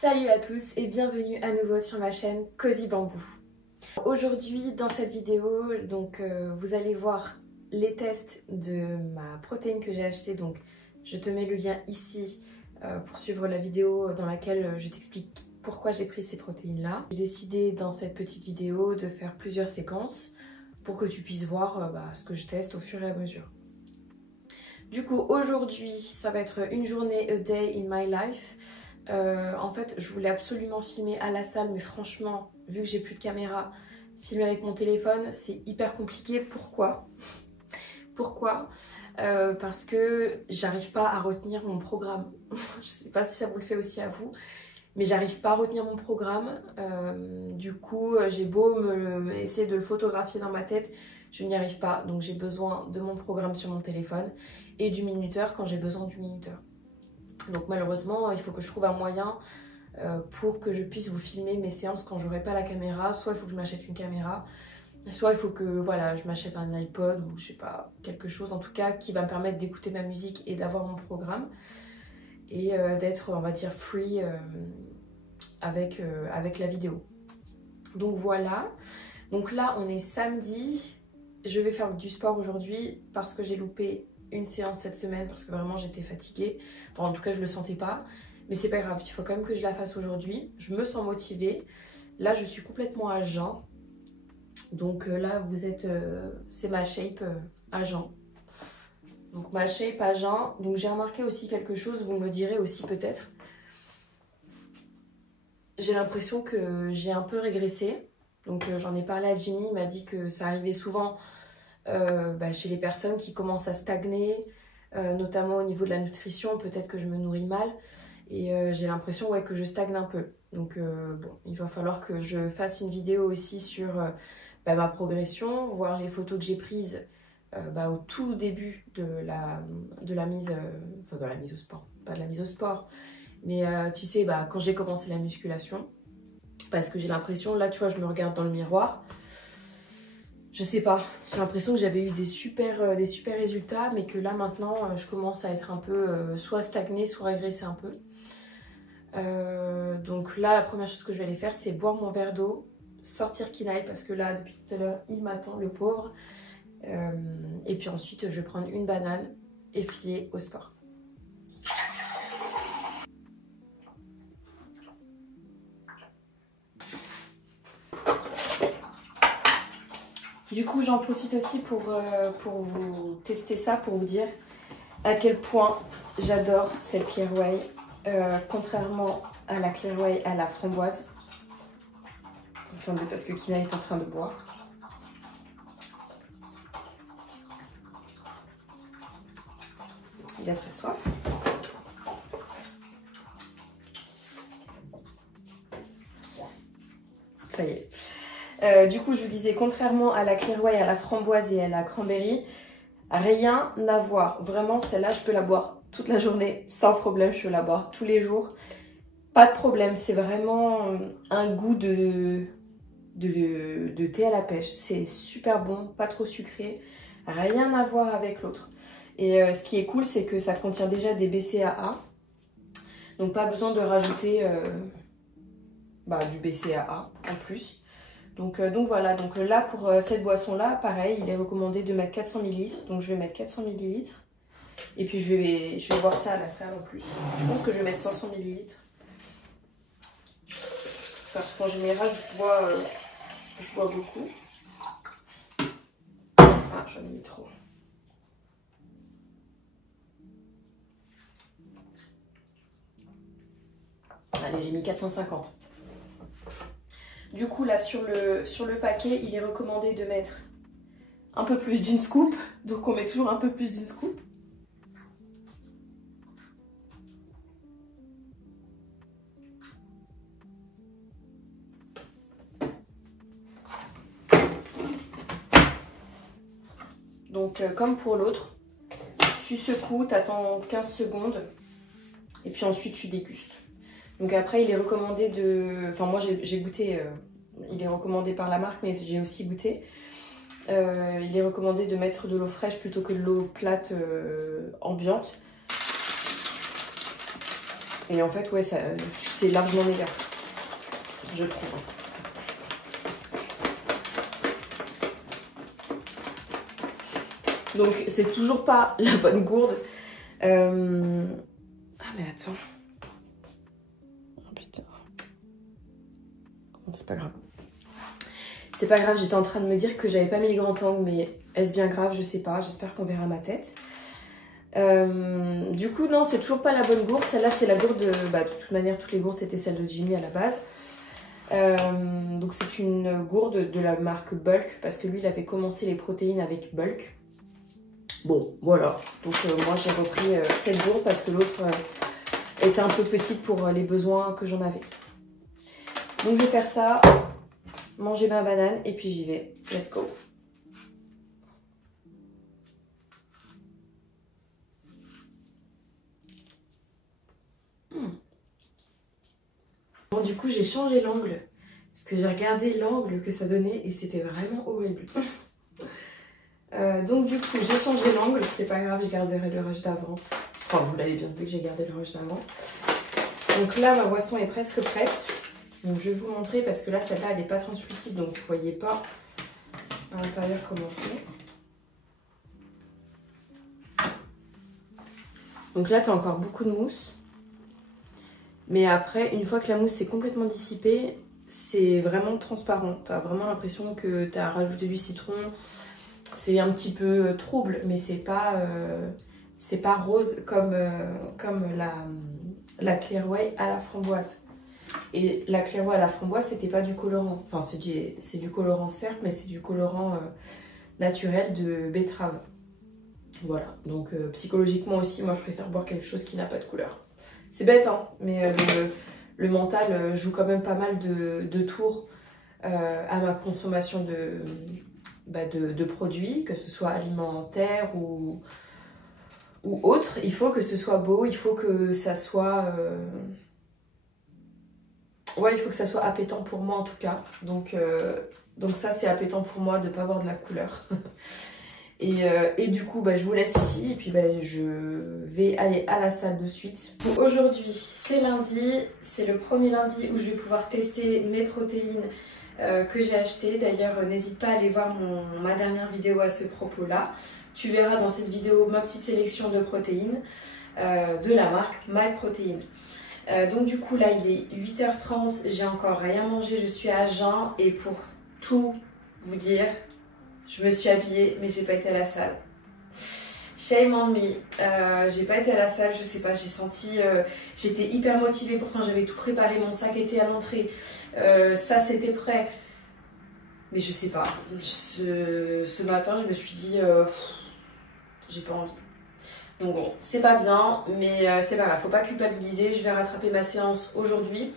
Salut à tous et bienvenue à nouveau sur ma chaîne Cozy Bamboo. Aujourd'hui dans cette vidéo, vous allez voir les tests de ma protéine que j'ai achetée. Donc je te mets le lien ici pour suivre la vidéo dans laquelle je t'explique pourquoi j'ai pris ces protéines là. J'ai décidé dans cette petite vidéo de faire plusieurs séquences pour que tu puisses voir ce que je teste au fur et à mesure. Du coup aujourd'hui ça va être une journée, a day in my life. En fait je voulais absolument filmer à la salle, mais franchement vu que j'ai plus de caméra, filmer avec mon téléphone c'est hyper compliqué. Pourquoi parce que j'arrive pas à retenir mon programme. Je sais pas si ça vous le fait aussi à vous, mais j'arrive pas à retenir mon programme. Du coup j'ai beau essayer de le photographier dans ma tête, je n'y arrive pas. Donc j'ai besoin de mon programme sur mon téléphone et du minuteur quand j'ai besoin du minuteur. Donc malheureusement il faut que je trouve un moyen pour que je puisse vous filmer mes séances quand j'aurai pas la caméra. Soit il faut que je m'achète une caméra, soit il faut que je m'achète un iPod ou je sais pas, quelque chose en tout cas qui va me permettre d'écouter ma musique et d'avoir mon programme et d'être, on va dire, free avec la vidéo. Donc voilà, donc là on est samedi, je vais faire du sport aujourd'hui parce que j'ai loupé une séance cette semaine parce que vraiment j'étais fatiguée, enfin en tout cas je le sentais pas, mais c'est pas grave, il faut quand même que je la fasse aujourd'hui. Je me sens motivée, là je suis complètement à jeun, donc là vous êtes, c'est ma shape à jeun, donc ma shape à jeun. Donc j'ai remarqué aussi quelque chose, vous me le direz aussi peut-être, j'ai l'impression que j'ai un peu régressé. Donc j'en ai parlé à Jimmy, il m'a dit que ça arrivait souvent chez les personnes qui commencent à stagner, notamment au niveau de la nutrition. Peut-être que je me nourris mal et j'ai l'impression que je stagne un peu. Donc bon, il va falloir que je fasse une vidéo aussi sur ma progression, voir les photos que j'ai prises au tout début de la mise, de la mise au sport, pas de la mise au sport, mais tu sais, quand j'ai commencé la musculation, parce que j'ai l'impression, là tu vois, je me regarde dans le miroir, je sais pas, j'ai l'impression que j'avais eu des super résultats, mais que là maintenant je commence à être un peu soit stagnée, soit régressée un peu. Donc là la première chose que je vais aller faire c'est boire mon verre d'eau, sortir Kinaï parce que là depuis tout à l'heure il m'attend, le pauvre, et puis ensuite je vais prendre une banane et filer au sport. Du coup j'en profite aussi pour vous tester ça, pour vous dire à quel point j'adore cette Clear Whey, contrairement à la Clear Whey à la framboise. Attendez parce que Kina est en train de boire. Il a très soif. Ça y est. Du coup, je vous disais, contrairement à la Clear Whey, à la framboise et à la cranberry, rien à voir. Vraiment, celle-là, je peux la boire toute la journée sans problème. Je peux la boire tous les jours. Pas de problème. C'est vraiment un goût de thé à la pêche. C'est super bon, pas trop sucré. Rien à voir avec l'autre. Et ce qui est cool, c'est que ça contient déjà des BCAA. Donc, pas besoin de rajouter du BCAA en plus. Donc voilà, donc là pour cette boisson là, pareil, il est recommandé de mettre 400 ml. Donc je vais mettre 400 ml. Et puis je vais voir ça à la salle en plus. Je pense que je vais mettre 500 ml. Parce qu'en général, je bois beaucoup. Ah, j'en ai mis trop. Allez, j'ai mis 450. Du coup là sur le paquet il est recommandé de mettre un peu plus d'une scoop, donc on met toujours un peu plus d'une scoop. Donc comme pour l'autre, tu secoues, tu attends 15 secondes et puis ensuite tu dégustes. Donc après il est recommandé de... Enfin moi j'ai goûté, il est recommandé par la marque mais j'ai aussi goûté. Il est recommandé de mettre de l'eau fraîche plutôt que de l'eau plate ambiante. Et en fait, ouais, c'est largement meilleur, je trouve. Donc, c'est toujours pas la bonne gourde. Ah, mais attends. Oh putain. C'est pas grave. C'est pas grave, j'étais en train de me dire que j'avais pas mis les grands angles, mais est-ce bien grave? Je sais pas, j'espère qu'on verra ma tête. Du coup, non, c'est toujours pas la bonne gourde. Celle-là, c'est la gourde de... Bah, de toute manière, toutes les gourdes, c'était celle de Jimmy à la base. Donc, c'est une gourde de la marque Bulk, parce que lui, il avait commencé les protéines avec Bulk. Bon, voilà. Donc, moi, j'ai repris cette gourde parce que l'autre était un peu petite pour les besoins que j'en avais. Donc, je vais faire ça, manger ma banane, et puis j'y vais. Let's go! Bon, du coup, j'ai changé l'angle parce que j'ai regardé l'angle que ça donnait et c'était vraiment horrible. Donc, du coup, j'ai changé l'angle. C'est pas grave, je garderai le rush d'avant. Enfin, vous l'avez bien vu que j'ai gardé le rush d'avant. Donc là, ma boisson est presque prête. Donc, je vais vous montrer parce que là, celle-là, elle n'est pas translucide. Donc, vous voyez pas à l'intérieur comment c'est. Donc là, tu as encore beaucoup de mousse. Mais après, une fois que la mousse est complètement dissipée, c'est vraiment transparent. Tu as vraiment l'impression que tu as rajouté du citron. C'est un petit peu trouble, mais c'est pas rose comme la Clearway à la framboise. Et la Clearway à la framboise, c'était pas du colorant. Enfin, c'est du colorant certes, mais c'est du colorant naturel de betterave. Voilà, donc psychologiquement aussi, moi je préfère boire quelque chose qui n'a pas de couleur. C'est bête, hein, mais le mental joue quand même pas mal de tours à ma consommation de produits, que ce soit alimentaire ou autre. Il faut que ce soit beau, il faut que ça soit... Ouais, il faut que ça soit appétant pour moi en tout cas. Donc ça, c'est appétant pour moi de ne pas avoir de la couleur. Et du coup, je vous laisse ici et puis je vais aller à la salle de suite. Aujourd'hui, c'est lundi. C'est le premier lundi où je vais pouvoir tester mes protéines que j'ai achetées. D'ailleurs, n'hésite pas à aller voir ma dernière vidéo à ce propos-là. Tu verras dans cette vidéo ma petite sélection de protéines de la marque MyProtein. Donc du coup, là, il est 8h30. J'ai encore rien mangé. Je suis à jeun et pour tout vous dire... Je me suis habillée, mais j'ai pas été à la salle. Shame on me. J'ai pas été à la salle, je sais pas, j'ai senti... j'étais hyper motivée, pourtant j'avais tout préparé, mon sac était à l'entrée. Ça, c'était prêt. Mais je sais pas. Ce matin, je me suis dit... j'ai pas envie. Donc bon, c'est pas bien, mais c'est pas grave, faut pas culpabiliser. Je vais rattraper ma séance aujourd'hui.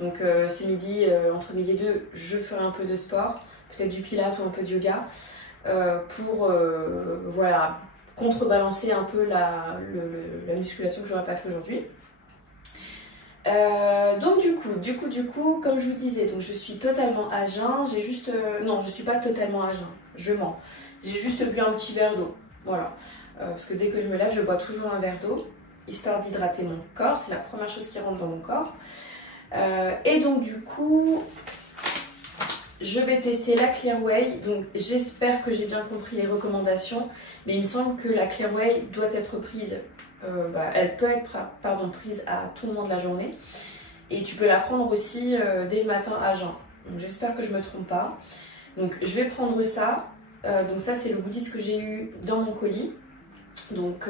Donc ce midi, entre midi et 2, je ferai un peu de sport. Peut-être du pilates ou un peu de yoga pour voilà, contrebalancer un peu la musculation que j'aurais pas fait aujourd'hui. Donc du coup, comme je vous disais, donc je suis totalement à jeun. J'ai juste... non, je suis pas totalement à jeun, je mens. J'ai juste bu un petit verre d'eau, voilà. Parce que dès que je me lève, je bois toujours un verre d'eau, histoire d'hydrater mon corps. C'est la première chose qui rentre dans mon corps. Et donc du coup... Je vais tester la Clearway, donc j'espère que j'ai bien compris les recommandations, mais il me semble que la Clearway doit être prise, elle peut être prise à tout moment de la journée, et tu peux la prendre aussi dès le matin à jeun. Donc j'espère que je ne me trompe pas. Donc je vais prendre ça, donc ça c'est le goodies que j'ai eu dans mon colis. Donc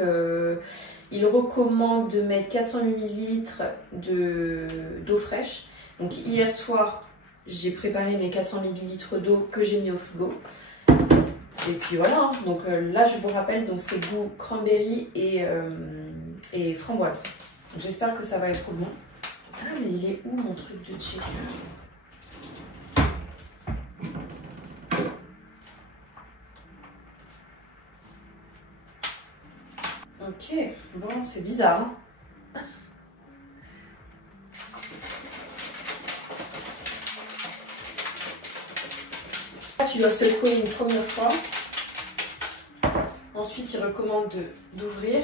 il recommande de mettre 400 ml d'eau fraîche. Donc hier soir, j'ai préparé mes 400 ml d'eau que j'ai mis au frigo. Et puis voilà, donc là je vous rappelle, donc c'est goût cranberry et framboise. J'espère que ça va être bon. Ah mais il est où mon truc de checker? Ok, bon c'est bizarre. Hein, tu dois secouer une première fois. Ensuite, il recommande d'ouvrir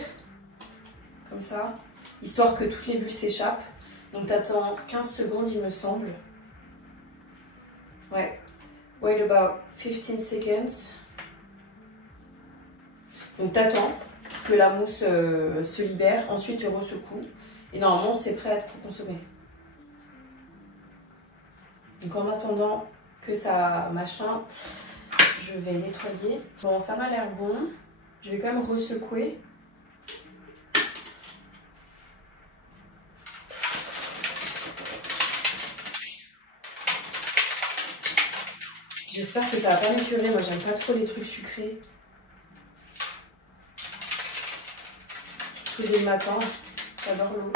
comme ça. histoire que toutes les bulles s'échappent. Donc t'attends 15 secondes il me semble. Ouais. Wait about 15 seconds. Donc t'attends que la mousse se libère, ensuite tu resecoues. Et normalement c'est prêt à être consommé. Donc en attendant que ça machin, je vais nettoyer. Bon, ça m'a l'air bon. Je vais quand même resecouer. J'espère que ça va pas m'écœurer. Moi, j'aime pas trop les trucs sucrés. Surtout le matin. J'adore l'eau.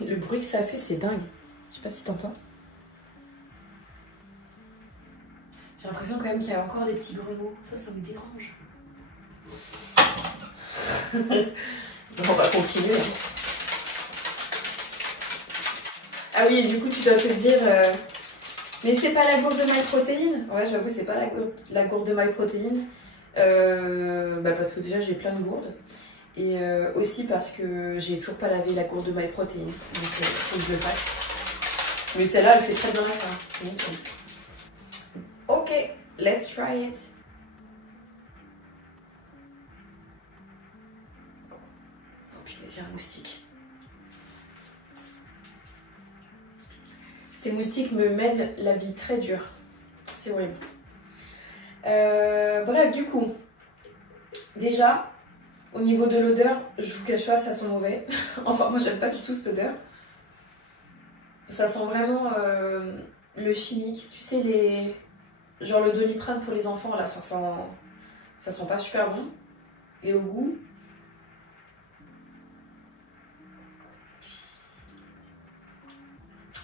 Le bruit que ça fait, c'est dingue. Je sais pas si t'entends. J'ai l'impression quand même qu'il y a encore des petits grumeaux. Ça me dérange. On va continuer. Ah oui, et du coup, tu dois te dire... Mais c'est pas la gourde de MyProtein? Ouais, j'avoue, c'est pas la gourde de MyProtein. Parce que déjà, j'ai plein de gourdes. Et aussi parce que j'ai toujours pas lavé la gourde de MyProtein. Donc, faut que je le fasse. Mais celle-là, elle fait très bien l'affaire. Ok, let's try it. Oh punaise, il y a un moustique. Ces moustiques me mènent la vie très dure. C'est horrible. Bref, du coup, déjà, au niveau de l'odeur, je vous cache pas, ça sent mauvais. Enfin, moi, j'aime pas du tout cette odeur. Ça sent vraiment le chimique. Tu sais, genre le Doliprane pour les enfants, là, ça sent pas super bon. Et au goût...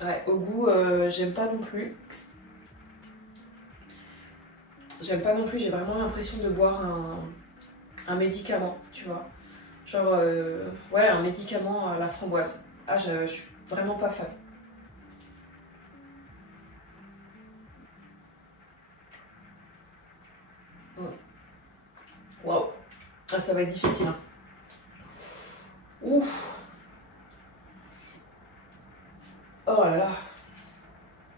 Ouais, au goût, j'aime pas non plus. J'aime pas non plus, j'ai vraiment l'impression de boire un médicament, tu vois. Genre, ouais, un médicament à la framboise. Ah, je suis vraiment pas fan. Waouh. Ah, ça va être difficile. Hein. Ouf. Oh là là.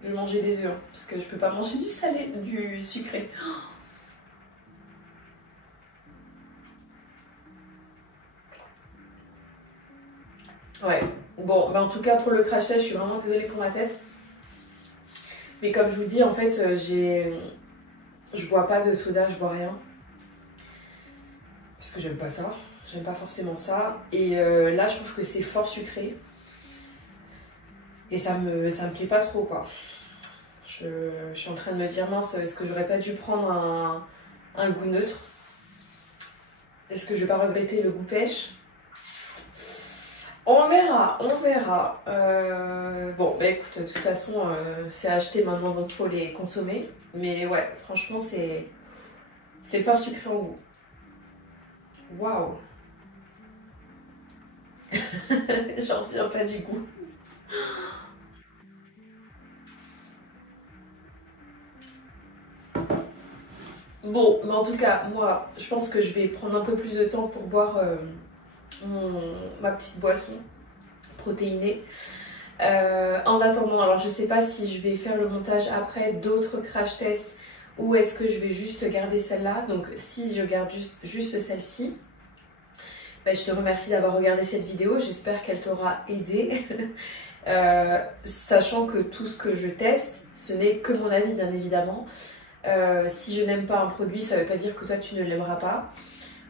Je vais manger des œufs, hein, parce que je peux pas manger du salé, du sucré. Ouais. Bon, bah en tout cas, pour le crachet, je suis vraiment désolée pour ma tête. Mais comme je vous dis, en fait, je bois pas de soda, je bois rien. Parce que j'aime pas ça. J'aime pas forcément ça. Et là, je trouve que c'est fort sucré. Et ça me plaît pas trop, quoi. Je suis en train de me dire, mince, est-ce que j'aurais pas dû prendre un goût neutre? Est-ce que je vais pas regretter le goût pêche? On verra, on verra. Bon, bah écoute, de toute façon, c'est acheté maintenant, donc faut les consommer. Mais ouais, franchement, c'est fort sucré au goût. Waouh! J'en reviens pas du goût. Bon, mais en tout cas, moi, je pense que je vais prendre un peu plus de temps pour boire ma petite boisson protéinée. En attendant, alors je sais pas si je vais faire le montage après d'autres crash tests ou est-ce que je vais juste garder celle-là. Donc si je garde juste celle-ci, bah, je te remercie d'avoir regardé cette vidéo. J'espère qu'elle t'aura aidé. Sachant que tout ce que je teste, ce n'est que mon avis bien évidemment. Si je n'aime pas un produit, ça ne veut pas dire que toi tu ne l'aimeras pas.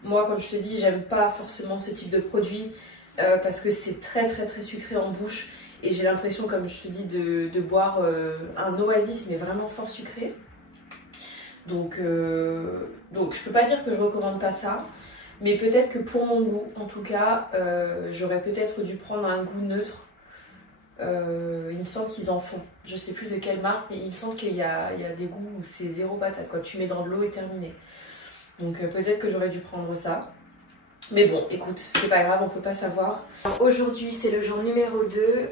Moi, comme je te dis, j'aime pas forcément ce type de produit parce que c'est très sucré en bouche et j'ai l'impression, comme je te dis, de boire un oasis mais vraiment fort sucré. Donc je peux pas dire que je recommande pas ça, mais peut-être que pour mon goût, en tout cas, j'aurais peut-être dû prendre un goût neutre. Il me semble qu'ils en font. Je sais plus de quelle marque, mais il me semble qu'il y a des goûts où c'est zéro patate, quoi. Tu mets dans de l'eau et terminé. Donc peut-être que j'aurais dû prendre ça. Mais bon, écoute, c'est pas grave, on peut pas savoir. Aujourd'hui, c'est le jour numéro 2.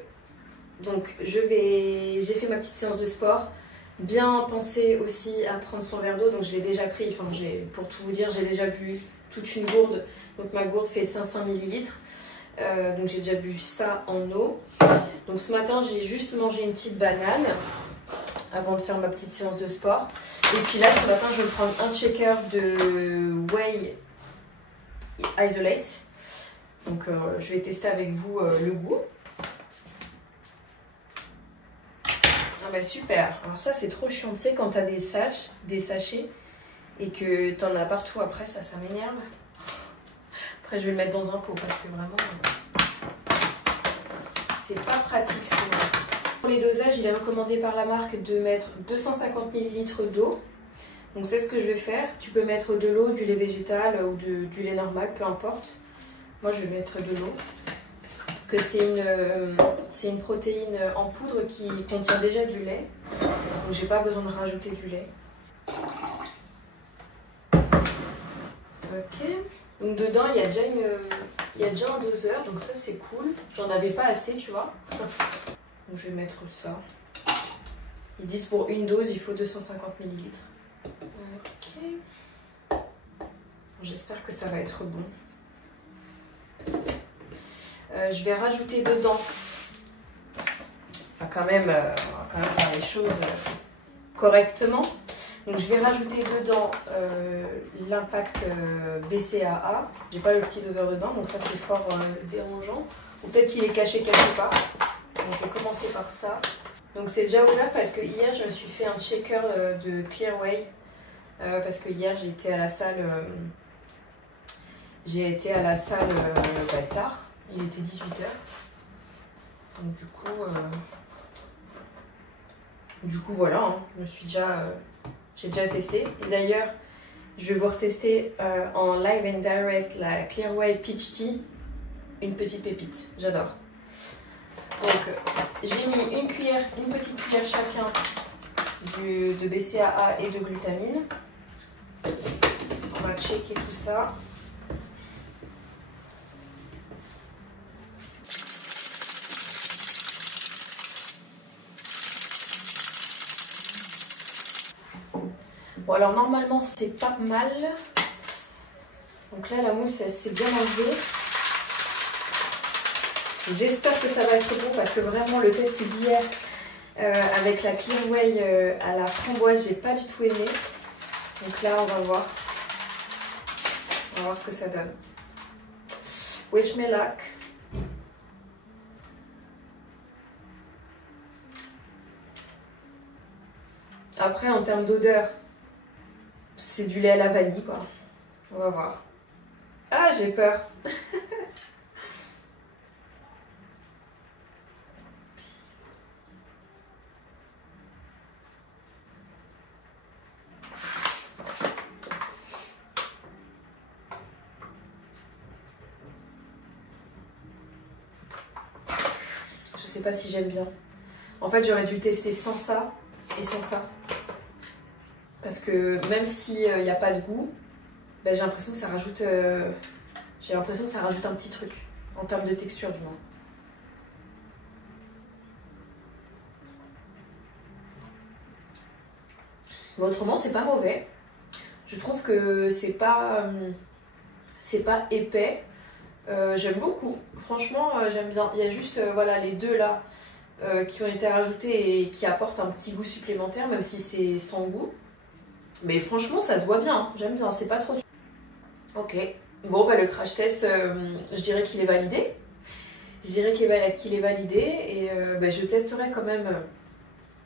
Donc j'ai fait ma petite séance de sport. Bien pensé aussi à prendre son verre d'eau, donc je l'ai déjà pris. Enfin, pour tout vous dire, j'ai déjà bu toute une gourde. Donc ma gourde fait 500 ml. Donc j'ai déjà bu ça en eau. Donc ce matin, j'ai juste mangé une petite banane avant de faire ma petite séance de sport. Et puis là, ce matin, je vais prendre un shaker de Whey Isolate. Donc je vais tester avec vous le goût. Ah bah super. Alors ça, c'est trop chiant. Tu sais, quand t'as des sachets et que t'en as partout après, ça m'énerve. Après, je vais le mettre dans un pot parce que vraiment, c'est pas pratique sinon. Pour les dosages, il est recommandé par la marque de mettre 250 ml d'eau. Donc c'est ce que je vais faire. Tu peux mettre de l'eau, du lait végétal ou du lait normal, peu importe. Moi, je vais mettre de l'eau. Parce que c'est une protéine en poudre qui contient déjà du lait. Donc j'ai pas besoin de rajouter du lait. Ok. Donc dedans, il y a déjà un doseur. Donc ça, c'est cool. J'en avais pas assez, tu vois. Donc je vais mettre ça. Ils disent pour une dose, il faut 250 ml. Ok. J'espère que ça va être bon. Je vais rajouter dedans. On va quand même faire les choses correctement. Donc je vais rajouter dedans l'impact BCAA. J'ai pas le petit doseur dedans, donc ça c'est fort dérangeant. Ou peut-être qu'il est caché quelque part. Donc je vais commencer par ça. Donc c'est déjà ouvert parce que hier je me suis fait un shaker de Clear Whey. Parce que hier j'ai été à la salle. Tard. Il était 18h. Donc du coup voilà, hein, j'ai déjà testé. Et d'ailleurs, je vais vous retester en live and direct la Clear Whey Peach Tea. Une petite pépite, j'adore. Donc j'ai mis une petite cuillère chacun de BCAA et de glutamine. On va checker tout ça. Bon alors normalement c'est pas mal. Donc là la mousse elle s'est bien enlevée. J'espère que ça va être bon parce que vraiment le test d'hier avec la Clear Whey à la framboise j'ai pas du tout aimé. Donc là on va voir. On va voir ce que ça donne. Wish me luck. Après en termes d'odeur, c'est du lait à la vanille quoi. On va voir. Ah j'ai peur. Je sais pas si j'aime bien. En fait j'aurais dû tester sans ça et sans ça. Parce que même s'il n'y a pas de goût, ben, j'ai l'impression que ça rajoute un petit truc en termes de texture du moins. Mais autrement, c'est pas mauvais. Je trouve que c'est pas épais. J'aime beaucoup. Franchement, j'aime bien. Il y a juste voilà, les deux là qui ont été rajoutés et qui apportent un petit goût supplémentaire, même si c'est sans goût. Mais franchement, ça se voit bien. Hein. J'aime bien. C'est pas trop. Ok. Bon, bah, le crash test, je dirais qu'il est validé. Je dirais qu'il est validé et bah, je testerai quand même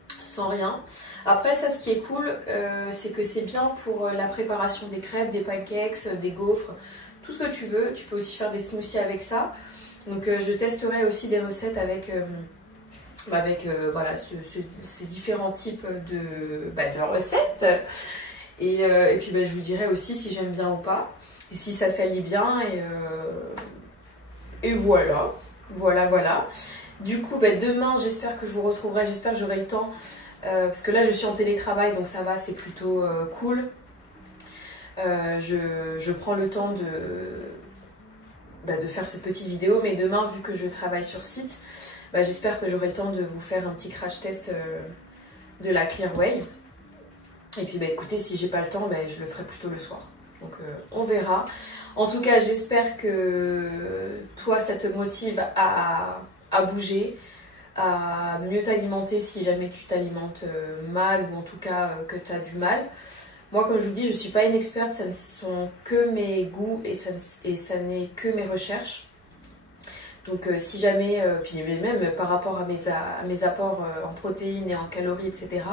sans rien. Après, ça, ce qui est cool, c'est que c'est bien pour la préparation des crêpes, des pancakes, des gaufres, tout ce que tu veux. Tu peux aussi faire des smoothies avec ça. Donc, je testerai aussi des recettes avec voilà, ces différents types de recettes. Et puis, bah, je vous dirai aussi si j'aime bien ou pas. Et si ça s'allie bien. Et voilà. Voilà. Du coup, bah, demain, j'espère que je vous retrouverai. J'espère que j'aurai le temps. Parce que là, je suis en télétravail, donc ça va, c'est plutôt cool. Je prends le temps de faire cette petite vidéo. Mais demain, vu que je travaille sur site, j'espère que j'aurai le temps de vous faire un petit crash test de la Clearway. Et puis écoutez, si j'ai pas le temps, je le ferai plutôt le soir. Donc on verra. En tout cas, j'espère que toi, ça te motive à bouger, à mieux t'alimenter si jamais tu t'alimentes mal ou en tout cas que tu as du mal. Moi, comme je vous dis, je ne suis pas une experte, ça ne sont que mes goûts et ça n'est que mes recherches. Donc si jamais, puis même par rapport à mes apports en protéines et en calories, etc.,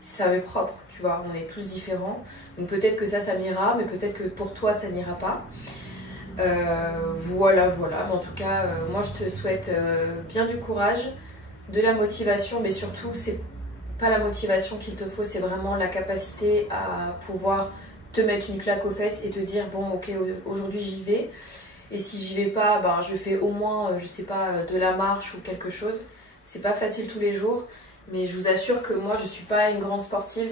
ça m'est propre, tu vois, on est tous différents. Donc peut-être que ça m'ira, mais peut-être que pour toi, ça n'ira pas. Voilà. Mais en tout cas, moi, je te souhaite bien du courage, de la motivation, mais surtout, c'est pas la motivation qu'il te faut, c'est vraiment la capacité à pouvoir te mettre une claque aux fesses et te dire, bon, ok, aujourd'hui, j'y vais. Et si j'y vais pas, je fais au moins, je sais pas, de la marche ou quelque chose. C'est pas facile tous les jours, mais je vous assure que moi, je suis pas une grande sportive.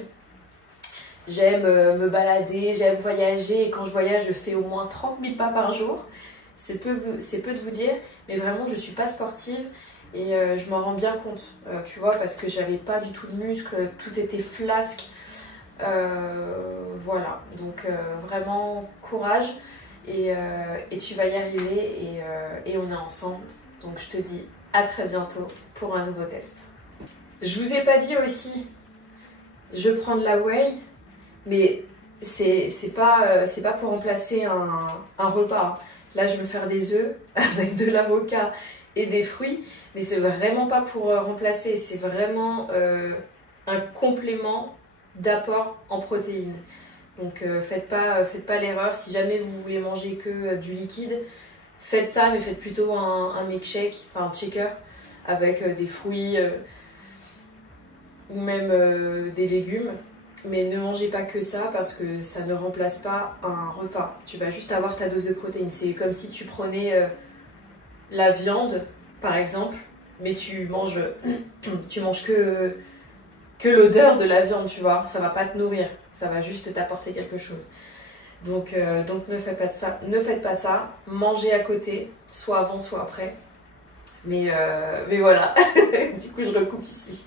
J'aime me balader, j'aime voyager, et quand je voyage, je fais au moins 30 000 pas par jour. C'est peu de vous dire, mais vraiment, je suis pas sportive et je m'en rends bien compte, tu vois, parce que j'avais pas du tout de muscles, tout était flasque. Voilà, donc vraiment courage. Et tu vas y arriver et on est ensemble. Donc je te dis à très bientôt pour un nouveau test. Je vous ai pas dit aussi, je prends de la whey, mais c'est pas pour remplacer un repas. Là je vais me faire des œufs avec de l'avocat et des fruits, mais c'est vraiment pas pour remplacer, c'est vraiment un complément d'apport en protéines. Donc faites pas l'erreur, si jamais vous voulez manger que du liquide, faites ça, mais faites plutôt un milkshake, enfin un shaker, avec des fruits ou même des légumes. Mais ne mangez pas que ça parce que ça ne remplace pas un repas. Tu vas juste avoir ta dose de protéines. C'est comme si tu prenais la viande, par exemple, mais tu manges que l'odeur de la viande, tu vois. Ça va pas te nourrir, ça va juste t'apporter quelque chose. Donc ne faites pas ça. Mangez à côté, soit avant, soit après. Mais voilà, du coup je recoupe ici.